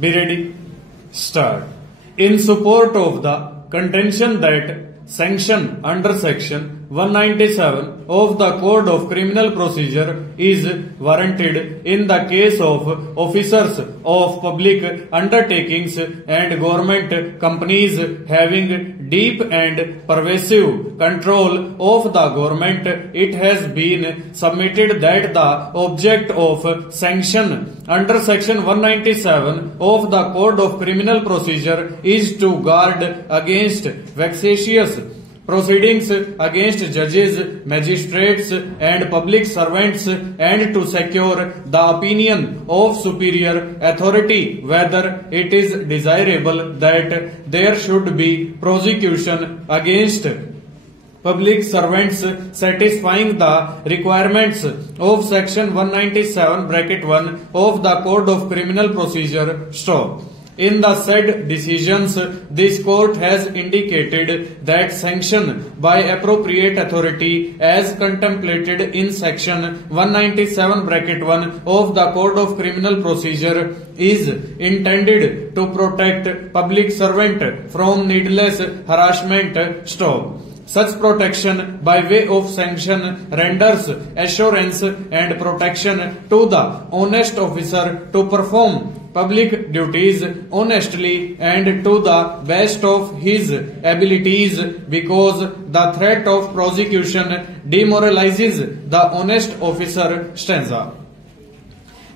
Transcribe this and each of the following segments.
Be ready. Start. In support of the contention that sanction under section 197 of the Code of Criminal Procedure is warranted in the case of officers of public undertakings and government companies having deep and pervasive control of the government, it has been submitted that the object of sanction under section 197 of the Code of Criminal Procedure is to guard against vexatious proceedings against judges, magistrates and public servants, and to secure the opinion of superior authority whether it is desirable that there should be prosecution against public servants satisfying the requirements of section 197(1) of the Code of Criminal Procedure. Stop. In the said decisions, this court has indicated that sanction by appropriate authority as contemplated in section 197(1) of the Code of Criminal Procedure is intended to protect public servant from needless harassment. Stop. Such protection by way of sanction renders assurance and protection to the honest officer to perform public duties honestly and to the best of his abilities, because the threat of prosecution demoralizes the honest officer. Stanza.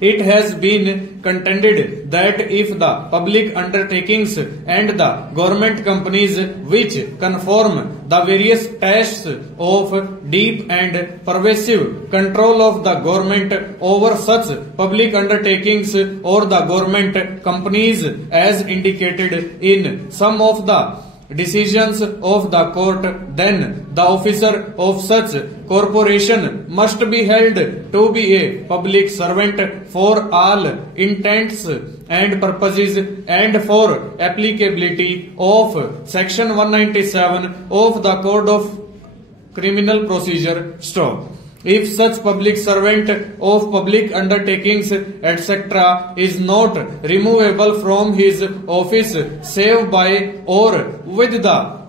It has been contended that if the public undertakings and the government companies which conform the various tests of deep and pervasive control of the government over such public undertakings or the government companies as indicated in some of the decisions of the court, then the officer of such corporation must be held to be a public servant for all intents and purposes and for applicability of section 197 of the Code of Criminal Procedure. Stop. If such public servant of public undertakings etc. is not removable from his office save by or with the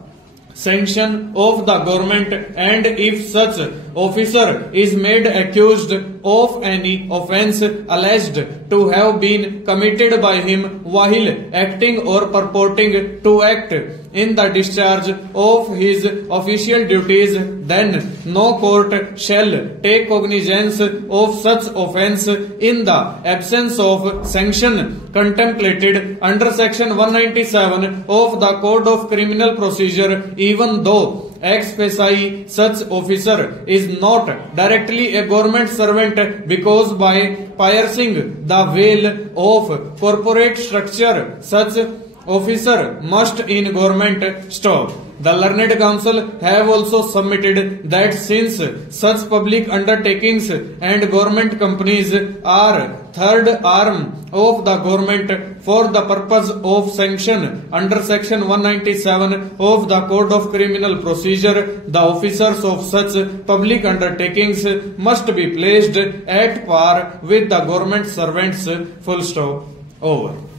sanction of the government, and if such officer is made accused of any offence alleged to have been committed by him while acting or purporting to act in the discharge of his official duties, then no court shall take cognizance of such offence in the absence of sanction contemplated under section 197 of the Code of Criminal Procedure, even though ex facie such officer is not directly a government servant, because by piercing the veil of corporate structure such officer must in government. Stop. The learned counsel have also submitted that since such public undertakings and government companies are third arm of the government for the purpose of sanction under section 197 of the Code of Criminal Procedure, the officers of such public undertakings must be placed at par with the government servants. Full stop. Over.